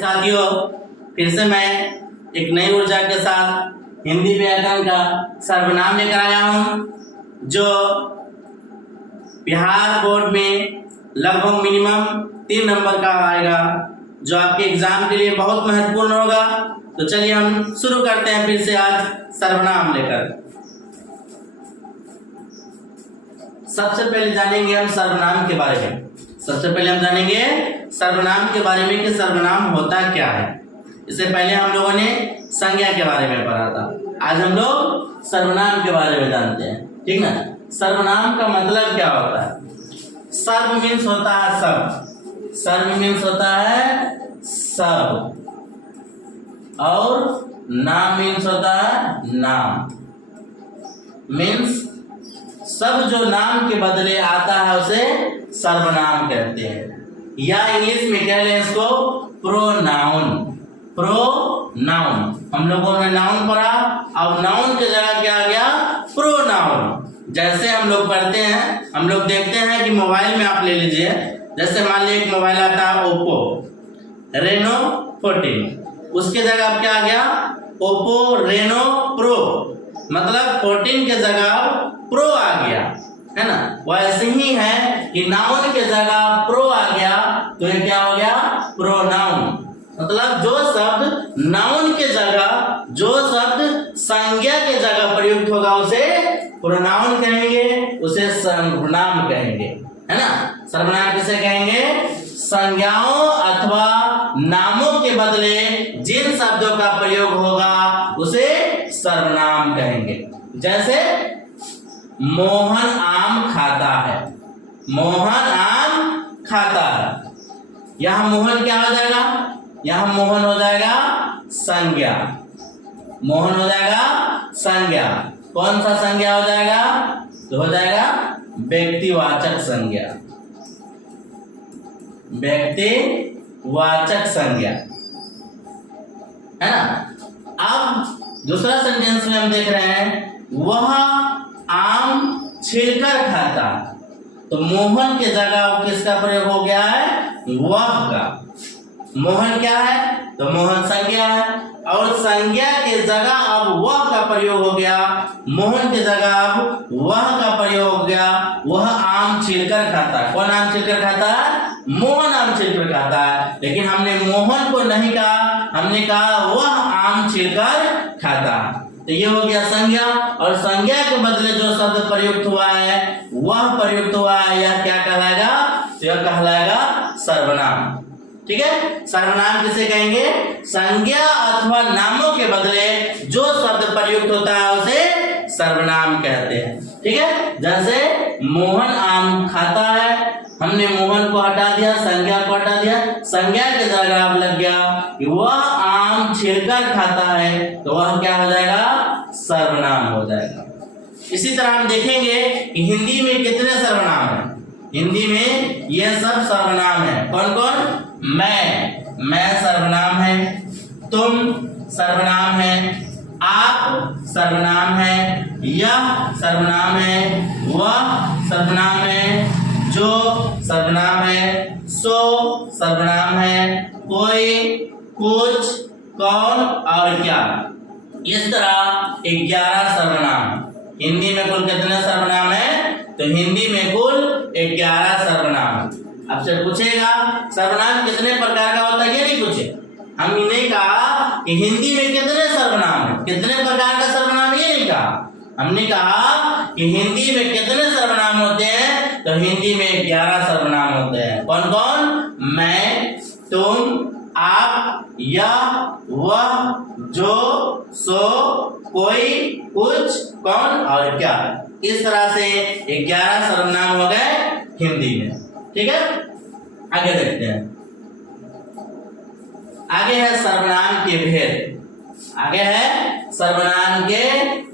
साथियों, फिर से मैं एक नई ऊर्जा के साथ हिंदी व्याकरण का सर्वनाम लेकर आया हूँ, जो बिहार बोर्ड में लगभग मिनिमम 3 नंबर का आएगा, जो आपके एग्जाम के लिए बहुत महत्वपूर्ण होगा। तो चलिए हम शुरू करते हैं फिर से आज सर्वनाम लेकर। सबसे पहले जानेंगे हम सर्वनाम के बारे में। सबसे पहले हम जानेंगे सर्वनाम के बारे में कि सर्वनाम होता क्या है। इससे पहले हम लोगों ने संज्ञा के बारे में पढ़ा था। आज हम लोग सर्वनाम के बारे में जानते हैं, ठीक ना। सर्वनाम का मतलब क्या होता है? सर्व मीन्स होता है सब। सर्व मीन्स होता है सब, और नाम मीन्स होता है नाम। मीन्स सब जो नाम के बदले आता है उसे सर्वनाम कहते हैं, या इंग्लिश में कह लें इसको प्रोनाउन। प्रोनाउन हम लोगों ने नाउन पढ़ा, अब नाउन की जगह क्या आ गया? प्रोनाउन। जैसे हम लोग पढ़ते हैं, हम लोग देखते हैं कि मोबाइल में आप ले लीजिए, जैसे मान लीजिए एक मोबाइल आता है ओप्पो रेनो 14, उसके जगह अब क्या आ गया? ओप्पो रेनो प्रो, मतलब 14 के जगह प्रो आ गया, है ना। वैसे ही है कि नाउन के जगह प्रो आ गया तो ये क्या हो गया? प्रोनाउन। मतलब जो शब्द नाउन के जगह, जो शब्द संज्ञा के जगह प्रयुक्त होगा उसे प्रोनाउन कहेंगे, उसे सर्वनाम कहेंगे, है ना। सर्वनाम किसे कहेंगे? संज्ञाओं अथवा नामों के बदले जिन शब्दों का प्रयोग होगा उसे सर्वनाम कहेंगे। जैसे मोहन आम खाता है। मोहन आम खाता है, यहां मोहन क्या हो जाएगा? यहां मोहन हो जाएगा संज्ञा। मोहन हो जाएगा संज्ञा। कौन सा संज्ञा हो जाएगा? तो हो जाएगा व्यक्तिवाचक संज्ञा। व्यक्तिवाचक संज्ञा, है ना। अब दूसरा सेंटेंस में हम देख रहे हैं, वह आम छिलकर खाता। तो मोहन के जगह किसका प्रयोग हो गया है? वह का। मोहन क्या है? तो मोहन संज्ञा है, और संज्ञा के जगह अब वह का प्रयोग हो गया। मोहन के जगह अब वह का प्रयोग हो गया। वह आम छिलकर खाता। कौन आम छिलकर खाता है? मोहन आम छिलकर खाता है। लेकिन हमने मोहन को नहीं कहा, हमने कहा वह आम छिलकर खाता। तो ये हो गया संज्ञा, और संज्ञा के बदले जो शब्द प्रयुक्त हुआ है वह प्रयुक्त हुआ है, यह क्या कहलाएगा? तो यह कहलाएगा सर्वनाम। ठीक है। सर्वनाम किसे कहेंगे? संज्ञा अथवा नामों के बदले जो शब्द प्रयुक्त होता है उसे सर्वनाम कहते हैं। ठीक है। जैसे मोहन आम खाता है, हमने मोहन को हटा दिया, संज्ञा को हटा दिया, संज्ञा के जगह अब लग गया कि वह आम छिलकर खाता है, तो वह क्या हो जाएगा? सर्वनाम हो जाएगा। इसी तरह हम देखेंगे कि हिंदी में कितने सर्वनाम हैं। हिंदी में ये सब सर्वनाम है। कौन कौन? मैं सर्वनाम है, तुम सर्वनाम है, आप सर्वनाम है, यह सर्वनाम है, वह सर्वनाम है, जो सर्वनाम है, सो सर्वनाम है, कोई, कुछ, कौन और क्या। इस तरह 11 सर्वनाम। हिंदी में कुल कितने सर्वनाम है? तो हिंदी में कुल 11 सर्वनाम। आपसे पूछेगा सर्वनाम कितने प्रकार का होता है, ये नहीं पूछे। हम ये नहीं कहा कि हिंदी में कितने सर्वनाम है, कितने प्रकार का सर्वनाम, ये नहीं कहा। हमने कहा कि हिंदी में कितने सर्वनाम होते हैं, तो हिंदी में 11 सर्वनाम होते हैं। कौन कौन? मैं, तुम, आप, यह, वह, जो, सो, कोई, कुछ, कौन और क्या। इस तरह से 11 सर्वनाम हो गए हिंदी में। ठीक है। आगे देखते हैं। आगे है सर्वनाम के भेद। आगे है सर्वनाम के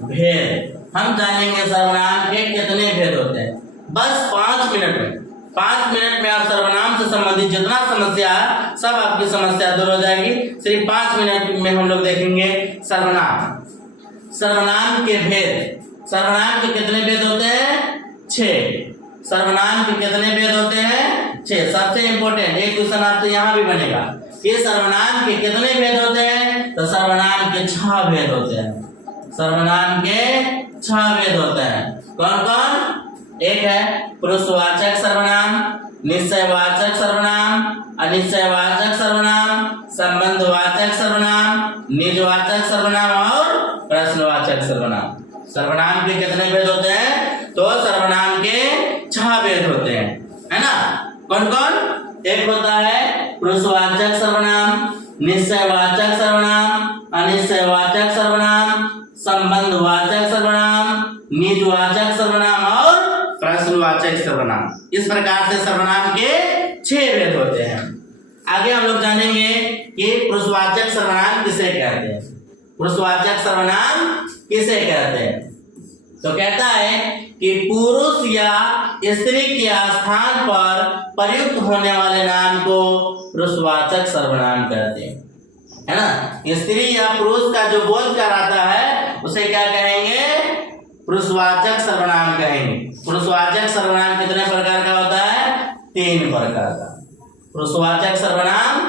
भेद। हम जानेंगे सर्वनाम के कितने भेद होते हैं। बस 5 मिनट में, 5 मिनट में आप सर्वनाम से संबंधित जितना समस्या है सब आपकी समस्या दूर हो जाएगी। सिर्फ 5 मिनट में हम लोग देखेंगे सर्वनाम। सर्वनाम के भेद। सर्वनाम के कितने भेद होते हैं? 6। सर्वनाम के कितने भेद होते हैं? 6। सबसे इंपॉर्टेंट एक क्वेश्चन आपसे यहाँ भी बनेगा कि सर्वनाम के कितने भेद होते हैं? तो सर्वनाम के 6 भेद होते हैं। सर्वनाम के 6 भेद होते हैं। कौन कौन? एक है पुरुषवाचक सर्वनाम, निश्चयवाचक सर्वनाम, अनिश्चयवाचक सर्वनाम, संबंधवाचक सर्वनाम, निजवाचक सर्वनाम और प्रश्नवाचक सर्वनाम। सर्वनाम के कितने भेद होते हैं? तो सर्वनाम के 6 भेद होते हैं, है ना? कौन कौन? एक होता है पुरुषवाचक सर्वनाम, निश्चयवाचक सर्वनाम, अनिश्चयवाचक सर्वनाम, संबंधवाचक सर्वनाम, निजवाचक सर्वनाम और प्रश्नवाचक सर्वनाम। इस प्रकार से सर्वनाम के 6 भेद होते हैं। आगे हम लोग जानेंगे कि पुरुषवाचक सर्वनाम किसे कहते हैं। पुरुषवाचक सर्वनाम किसे कहते हैं? तो कहता है कि पुरुष या स्त्री के स्थान पर प्रयुक्त होने वाले नाम को पुरुषवाचक सर्वनाम कहते हैं, है ना? स्त्री या पुरुष का जो बोध कराता है उसे क्या कहेंगे? पुरुषवाचक सर्वनाम कहेंगे। पुरुषवाचक सर्वनाम कितने प्रकार का होता है? 3 प्रकार का। पुरुषवाचक सर्वनाम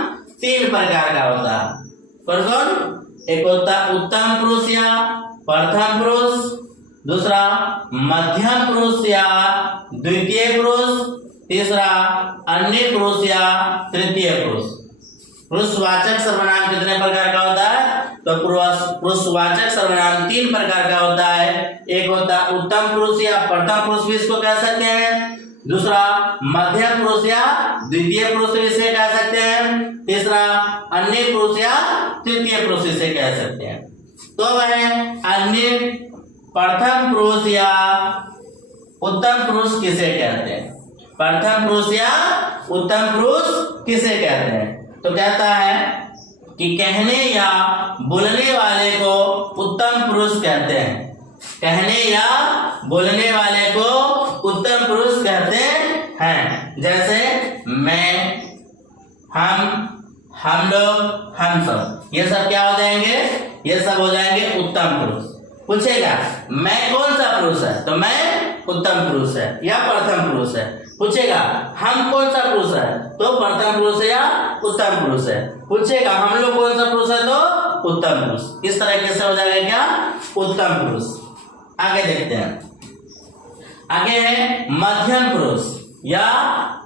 3 प्रकार का होता है। कौन? एक होता उत्तम पुरुष या प्रथम पुरुष, दूसरा मध्यम पुरुष या द्वितीय पुरुष, तीसरा अन्य पुरुष या तृतीय पुरुष। पुरुषवाचक सर्वनाम कितने प्रकार का होता है? तो पुरुषवाचक सर्वनाम 3 प्रकार का होता है। एक होता उत्तम पुरुष या प्रथम पुरुष भी इसको कह सकते हैं, दूसरा मध्यम पुरुष या द्वितीय पुरुष भी इसे कह सकते हैं, तीसरा अन्य पुरुष या तृतीय पुरुष इसे कह सकते हैं। तो वह अन्य प्रथम पुरुष या उत्तम पुरुष किसे कहते हैं? प्रथम पुरुष या उत्तम पुरुष किसे कहते हैं? तो कहता है कि कहने या बोलने वाले को उत्तम पुरुष कहते हैं। कहने या बोलने वाले को उत्तम पुरुष कहते हैं। जैसे मैं, हम लोग, हम सब, ये सब क्या हो जाएंगे? ये सब हो जाएंगे उत्तम पुरुष। पूछेगा मैं कौन सा पुरुष है? तो मैं उत्तम पुरुष है या प्रथम पुरुष है। पूछेगा हम कौन सा पुरुष है? तो प्रथम पुरुष है या उत्तम पुरुष है। पूछेगा हम लोग कौन सा पुरुष है? तो उत्तम पुरुष। इस तरीके से हो जाएगा क्या? उत्तम पुरुष। आगे देखते हैं। आगे है मध्यम पुरुष या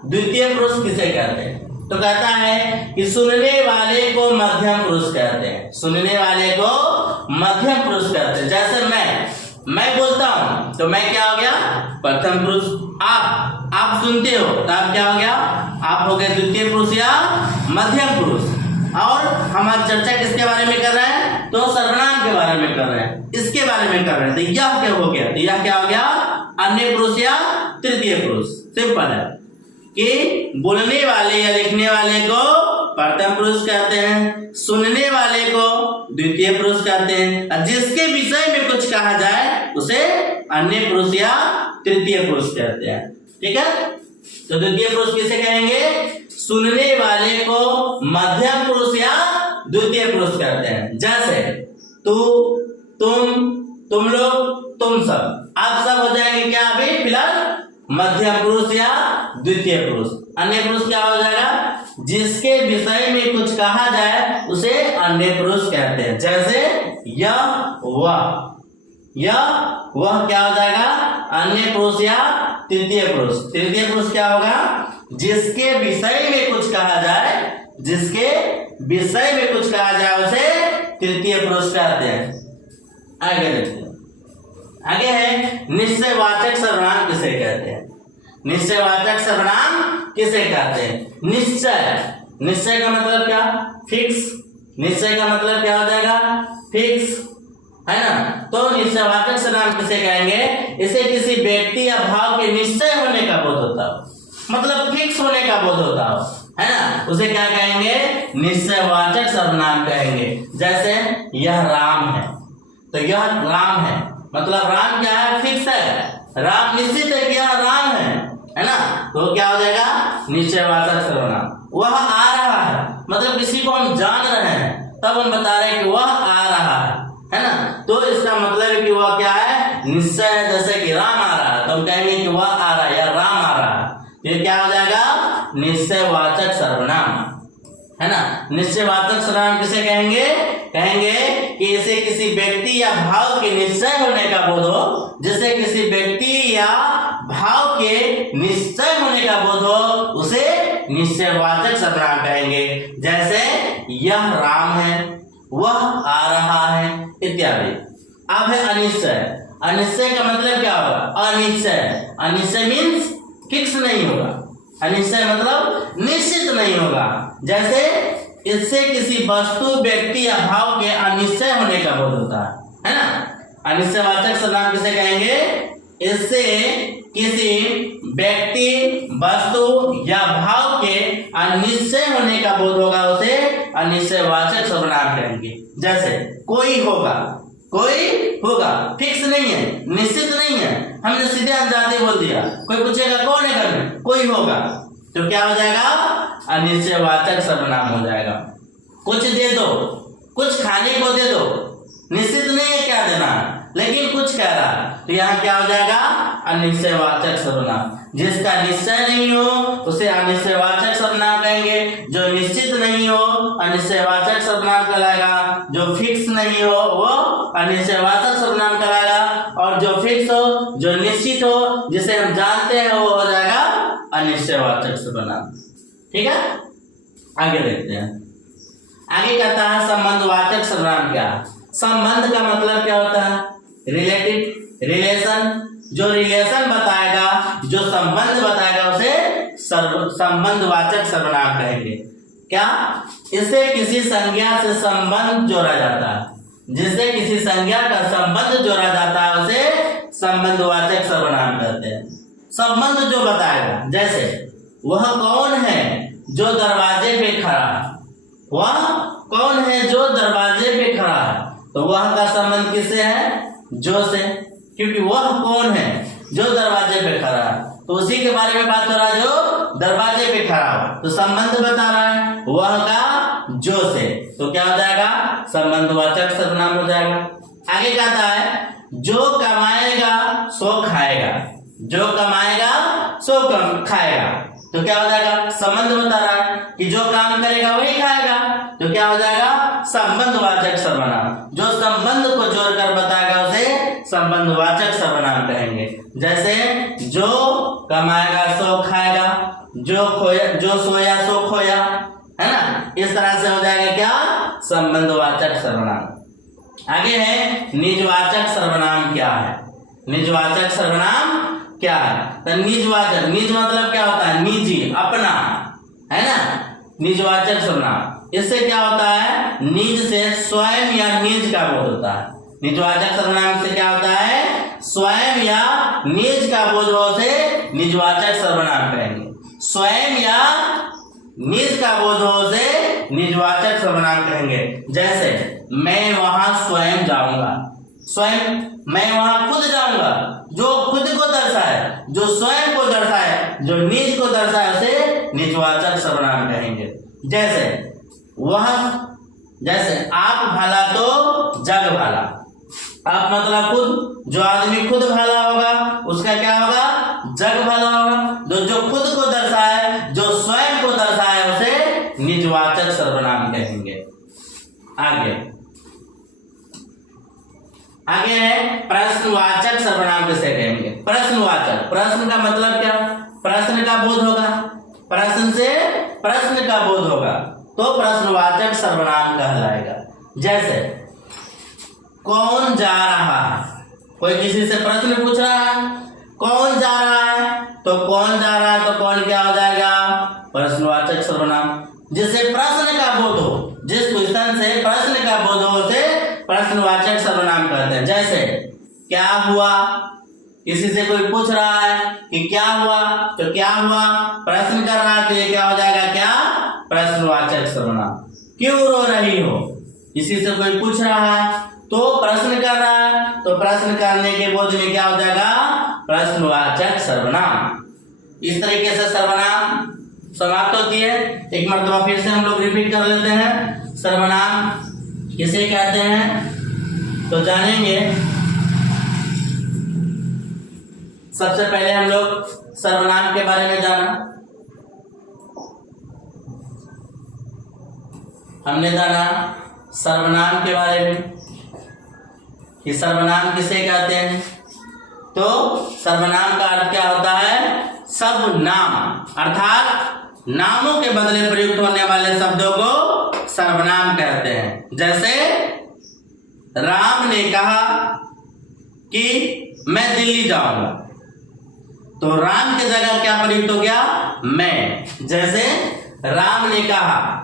द्वितीय पुरुष किसे कहते हैं? तो कहता है कि सुनने वाले को मध्यम पुरुष कहते हैं। सुनने वाले को मध्यम पुरुष कहते हैं। जैसे मैं बोलता हूं तो मैं क्या हो गया? प्रथम पुरुष। आप सुनते हो तो आप क्या हो गया? आप हो गए द्वितीय पुरुष या मध्यम पुरुष। और हम आज चर्चा किसके बारे में कर रहे हैं? तो सर्वनाम के बारे में कर रहे हैं, इसके बारे में कर रहे हैं। तो यह क्या हो गया? तो यह क्या हो गया? अन्य पुरुष या तृतीय पुरुष। सिंपल है कि बोलने वाले या लिखने वाले को प्रथम पुरुष कहते हैं, सुनने वाले को द्वितीय पुरुष कहते हैं, और जिसके विषय में कुछ कहा जाए उसे अन्य पुरुष या तृतीय पुरुष कहते हैं। ठीक है? तो द्वितीय पुरुष किसे कहेंगे? सुनने वाले को मध्यम पुरुष या द्वितीय पुरुष कहते हैं। जैसे तू, तुम लोग, तुम सब, आप सब हो जाएंगे क्या? अभी फिलहाल मध्यम पुरुष या द्वितीय पुरुष। अन्य पुरुष क्या हो जाएगा? जिसके विषय में कुछ कहा जाए उसे अन्य पुरुष कहते हैं। जैसे यह, वह क्या हो जाएगा? अन्य पुरुष या तृतीय पुरुष। तृतीय पुरुष क्या होगा? जिसके विषय में कुछ कहा जाए, जिसके विषय में कुछ कहा जाए उसे तृतीय पुरुष कहते हैं। आगे देखते हैं। आगे है निश्चयवाचक सर्वनाम किसे कहते हैं? निश्चयवाचक सर्वनाम किसे कहते हैं? निश्चय का मतलब क्या? फिक्स। निश्चय का मतलब क्या हो जाएगा? फिक्स, है ना? तो निश्चयवाचक सर्वनाम किसे कहेंगे? इसे किसी व्यक्ति या भाव के निश्चय होने का बोध होता हो, मतलब फिक्स होने का बोध होता हो, है ना? उसे क्या कहेंगे? निश्चयवाचक सर्वनाम कहेंगे। जैसे यह राम है, तो यह राम है, मतलब राम क्या है? फिक्स है। राम निश्चित है कि यह राम है ना? तो क्या हो जाएगा? निश्चयवाचक सर्वनाम। वह आ रहा है, मतलब किसी को हम जान रहे हैं तब हम बता रहे हैं कि वह आ रहा है ना? तो इसका मतलब है कि वह क्या है? निश्चय है। जैसे कि राम आ रहा है तो हम कहेंगे कि वह आ रहा है या राम आ रहा है। ये क्या हो जाएगा? निश्चयवाचक सर्वनाम। है ना। निश्चयवाचक सर्वनाम किसे कहेंगे? कहेंगे कि इसे किसी व्यक्ति या भाव के निश्चय होने का बोध हो, जिसे किसी व्यक्ति या भाव के निश्चय होने का बोध हो, उसे निश्चयवाचक सर्वनाम कहेंगे। जैसे यह राम है, वह आ रहा है इत्यादि। अब है अनिश्चय। अनिश्चय का मतलब क्या होगा? अनिश्चय। अनिश्चय मीन्स फिक्स नहीं होगा। अनिश्चय मतलब निश्चित नहीं होगा। जैसे इससे किसी वस्तु, व्यक्ति या भाव के अनिश्चय होने का बोध होता है ना। अनिश्चयवाचक सर्वनाम किसे कहेंगे? इससे किसी व्यक्ति, वस्तु या भाव के अनिश्चय होने का बोध होगा, उसे अनिश्चयवाचक सर्वनाम कहेंगे। जैसे कोई होगा, कोई होगा फिक्स नहीं है, निश्चित नहीं है, हमने सीधे अनजाते बोल दिया। कोई पूछेगा कौन है घर में, कोई होगा, तो क्या हो जाएगा? अनिश्चयवाचक सर्वनाम हो जाएगा। कुछ दे दो, कुछ खाने को दे दो, निश्चित नहीं है क्या देना, लेकिन कुछ कह रहा, तो यहाँ क्या हो जाएगा? अनिश्चयवाचक सर्वनाम। जिसका निश्चय नहीं हो उसे अनिश्चयवाचक सर्वनाम कहेंगे। जो निश्चित नहीं हो अनिश्चयवाचक सर्वनाम कहलाएगा। जो फिक्स नहीं हो वो अनिश्चयवाचक सर्वनाम कहलाएगा। और जो फिक्स हो, जो निश्चित हो, जिसे हम जानते हैं, वो हो जाएगा अनिश्चयवाचक सर्वनाम। ठीक है, आगे देखते हैं। आगे कहता है संबंधवाचक सर्वनाम। क्या संबंध का मतलब क्या होता है? Relative, relation. जो रिलेशन बताएगा, जो संबंध बताएगा, उसे संबंधवाचक सर्वनाम कहेंगे। क्या? इससे किसी संज्ञा से संबंध जोड़ा जाता है। जिससे किसी संज्ञा का संबंध जोड़ा जाता है उसे संबंधवाचक सर्वनाम कहते हैं। संबंध जो बताएगा, जैसे वह कौन है जो दरवाजे पे खड़ा है, वह कौन है जो दरवाजे पे खड़ा है, तो वह का संबंध किससे है? जो से, क्योंकि वह कौन है जो दरवाजे पे खड़ा है, तो उसी के बारे में बात हो रहा है जो दरवाजे पे खड़ा हो, तो संबंध बता रहा है वह का जो से, तो क्या हो जाएगा? संबंधवाचक सर्वनाम हो जाएगा। आगे कहता है जो कमाएगा सो खाएगा, जो कमाएगा सो खाएगा, तो क्या हो जाएगा? संबंध बता रहा है कि जो काम करेगा वही खाएगा, तो क्या हो जाएगा? संबंधवाचक सर्वनाम। जो संबंध को जोड़कर बताएगा उसे संबंधवाचक सर्वनाम कहेंगे। जैसे जो कमाएगा सो खाएगा, जो सोया सो खोया, है ना। इस तरह से हो जाएगा क्या? संबंधवाचक सर्वनाम। आगे है निजवाचक सर्वनाम। क्या है निजवाचक सर्वनाम? क्या है? तो निजवाचक, निज मतलब क्या होता है? निजी, अपना, है ना। निजवाचक सर्वनाम, इससे क्या होता है? निज से स्वयं या निज का बोध होता है। निजवाचक सर्वनाम से क्या होता है? स्वयं या निज का बोध हो से निजवाचक सर्वनाम कहेंगे। स्वयं या निज का बोध हो से निजवाचक सर्वनाम कहेंगे। जैसे मैं वहां स्वयं जाऊंगा, स्वयं मैं वहां खुद जाऊंगा, जो खुद को दर्शाए, जो स्वयं को दर्शाए, जो निज को दर्शाए, उसे निजवाचक सर्वनाम कहेंगे। जैसे वह, जैसे आप भला तो जग भला। आप मतलब खुद, जो आदमी खुद भला होगा उसका क्या होगा? जग भला होगा। जो खुद को दर्शाए, जो स्वयं को दर्शाए, उसे निजवाचक सर्वनाम कहेंगे। आगे है प्रश्नवाचक सर्वनाम किसे कहेंगे? प्रश्नवाचक, प्रश्न का मतलब क्या? प्रश्न का बोध होगा, प्रश्न से प्रश्न का बोध होगा, तो प्रश्नवाचक सर्वनाम कहलाएगा। जैसे कौन जा रहा है, कोई किसी से प्रश्न पूछ रहा है, कौन जा रहा है, तो कौन जा रहा है, तो कौन क्या हो जाएगा? प्रश्नवाचक सर्वनाम। जिससे प्रश्न का बोध हो, जिस क्वेश्चन से प्रश्न का बोध हो, उसे प्रश्नवाचक सर्वनाम कहते हैं। जैसे क्या हुआ, किसी से कोई पूछ रहा है कि क्या हुआ, तो क्या हुआ प्रश्न कर रहा है, तो ये क्या हो जाएगा? क्या? प्रश्नवाचक सर्वनाम। क्यों रो रही हो, किसी से कोई पूछ रहा है तो प्रश्न कर रहा है, तो प्रश्न करने के बोध में क्या हो जाएगा? प्रश्नवाचक सर्वनाम। इस तरीके से सर्वनाम समाप्त होती है। एक मरतबा फिर से हम लोग रिपीट कर लेते हैं। सर्वनाम किसे कहते हैं तो जानेंगे। सबसे पहले हम लोग सर्वनाम के बारे में जाना। हमने जाना सर्वनाम के बारे में कि सर्वनाम किसे कहते हैं। तो सर्वनाम का अर्थ क्या होता है? सब नाम, अर्थात नामों के बदले प्रयुक्त होने वाले शब्दों को सर्वनाम कहते हैं। जैसे राम ने कहा कि मैं दिल्ली जाऊंगा, तो राम की जगह क्या प्रयुक्त हो गया? मैं। जैसे राम ने कहा,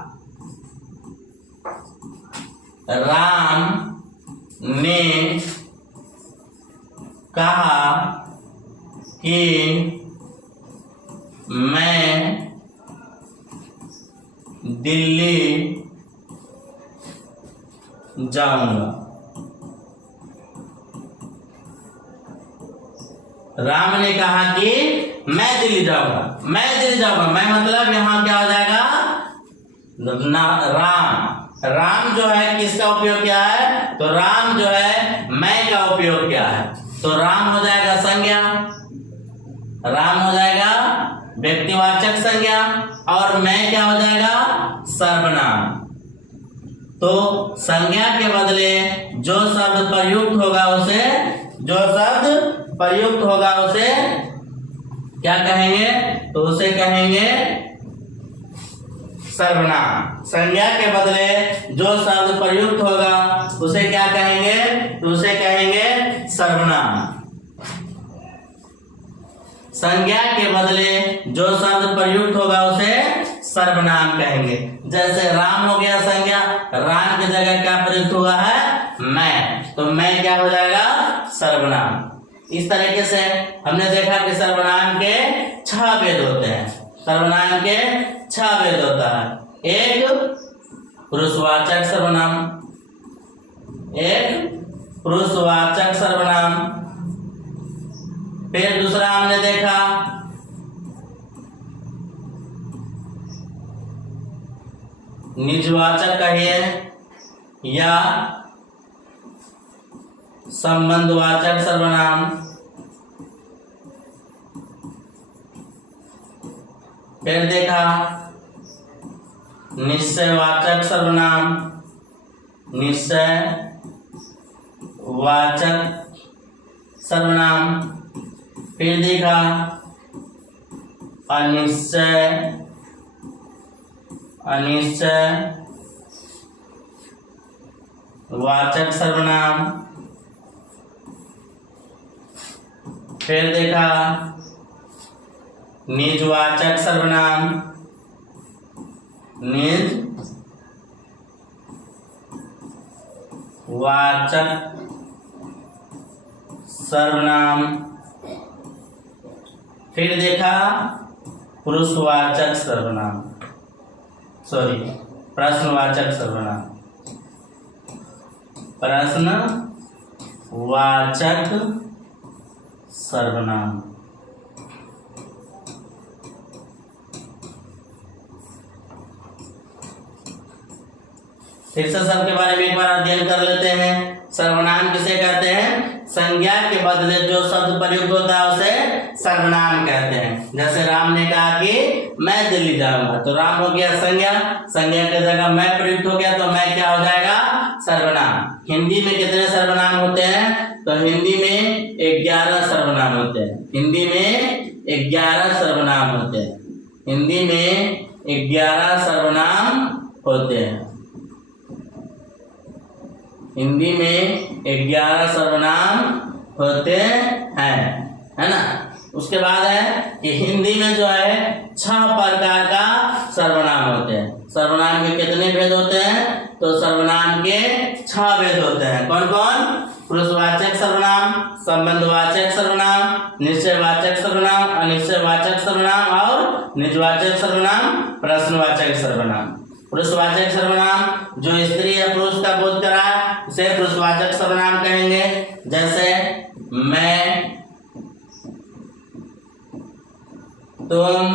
राम ने कहा कि मैं दिल्ली जाऊंगा। राम ने कहा कि मैं दिल्ली जाऊंगा, मैं दिल्ली जाऊंगा, मैं मतलब यहां क्या हो जाएगा? राम। राम जो है किसका उपयोग किया है? तो राम जो है मैं का उपयोग किया है, तो राम हो जाएगा संज्ञा, राम हो जाएगा व्यक्तिवाचक संज्ञा, और मैं क्या हो जाएगा? सर्वनाम। तो संज्ञा के बदले जो शब्द प्रयुक्त होगा उसे क्या कहेंगे? तो उसे कहेंगे सर्वनाम। संज्ञा के बदले जो शब्द प्रयुक्त होगा उसे क्या कहेंगे? तो उसे कहेंगे सर्वनाम। संज्ञा के बदले जो शब्द प्रयुक्त होगा उसे सर्वनाम कहेंगे। जैसे राम हो गया संज्ञा, राम की जगह क्या प्रयुक्त हुआ है? मैं, तो मैं क्या हो जाएगा? सर्वनाम। इस तरीके से हमने देखा कि सर्वनाम के 6 भेद होते हैं। सर्वनाम के 6 भेद होता है। एक पुरुषवाचक सर्वनाम, एक पुरुषवाचक सर्वनाम, फिर दूसरा हमने देखा निजवाचक कहिए या संबंधवाचक सर्वनाम, फिर देखा निश्चयवाचक सर्वनाम, निश्चयवाचक सर्वनाम, फिर देखा अनिश्चयवाचक सर्वनाम, फिर देखा निजवाचक सर्वनाम, निजवाचक सर्वनाम, फिर देखा पुरुषवाचक सर्वनाम, प्रश्नवाचक सर्वनाम, प्रश्नवाचक सर्वनाम। फिर से सबके बारे में एक बार अध्ययन कर लेते हैं। सर्वनाम किसे कहते हैं? संज्ञा के बदले जो शब्द प्रयुक्त होता है उसे सर्वनाम कहते हैं। जैसे राम ने कहा कि मैं दिल्ली जाऊंगा, तो राम हो गया संज्ञा, संज्ञा की जगह मैं प्रयुक्त हो गया, तो मैं क्या हो जाएगा? सर्वनाम। हिंदी में कितने सर्वनाम होते हैं? तो हिंदी में 11 सर्वनाम होते हैं। हिंदी में 11 सर्वनाम होते हैं। हिंदी में 11 सर्वनाम होते हैं। हिंदी में 11 सर्वनाम होते हैं, है ना। उसके बाद है कि हिंदी में जो है 6 प्रकार का सर्वनाम होते हैं। सर्वनाम के कितने भेद होते हैं? तो सर्वनाम के 6 भेद होते हैं। कौन कौन? पुरुषवाचक सर्वनाम, संबंधवाचक सर्वनाम, निश्चयवाचक सर्वनाम, अनिश्चयवाचक सर्वनाम और निजवाचक सर्वनाम, प्रश्नवाचक सर्वनाम। पुरुषवाचक सर्वनाम जो स्त्री या पुरुष का बोध करा उसे पुरुषवाचक सर्वनाम कहेंगे। जैसे मैं, तुम,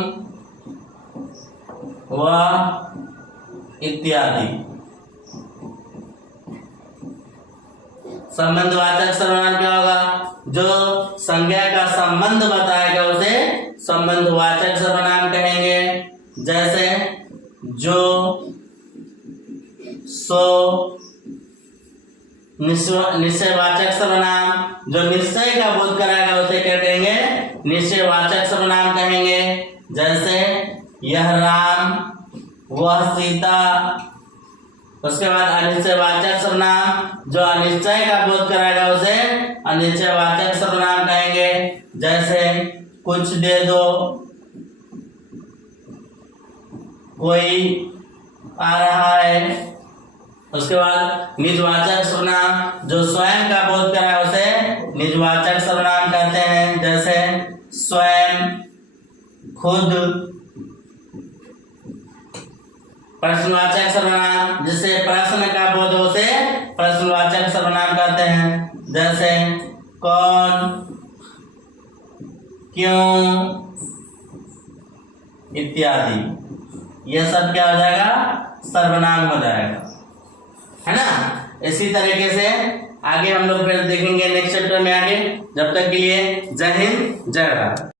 वह इत्यादि। संबंधवाचक सर्वनाम क्या होगा? जो संज्ञा का संबंध बताएगा उसे संबंधवाचक सर्वनाम कहेंगे। जैसे जो, सो निश्चयवाचक सर्वनाम जो निश्चय का बोध कराएगा उसे क्या कहेंगे, निश्चयवाचक सर्वनाम कहेंगे। जैसे यह राम, वह सीता। उसके बाद अनिश्चयवाचक सर्वनाम जो अनिश्चय का बोध कराएगा उसे अनिश्चयवाचक सर्वनाम कहेंगे। जैसे कुछ दे दो, कोई आ रहा है। उसके बाद निजवाचक सर्वनाम जो स्वयं का बोध कराए उसे निजवाचक सर्वनाम कहते हैं। जैसे स्वयं, खुद। प्रश्नवाचक सर्वनाम जिससे प्रश्न का बोध हो उसे प्रश्नवाचक सर्वनाम कहते हैं। जैसे कौन, क्यों इत्यादि। यह सब क्या हो जाएगा, सर्वनाम हो जाएगा, है ना। इसी तरीके से आगे हम लोग फिर देखेंगे नेक्स्ट चैप्टर में आगे। जब तक के लिए जय हिंद, जय भारत।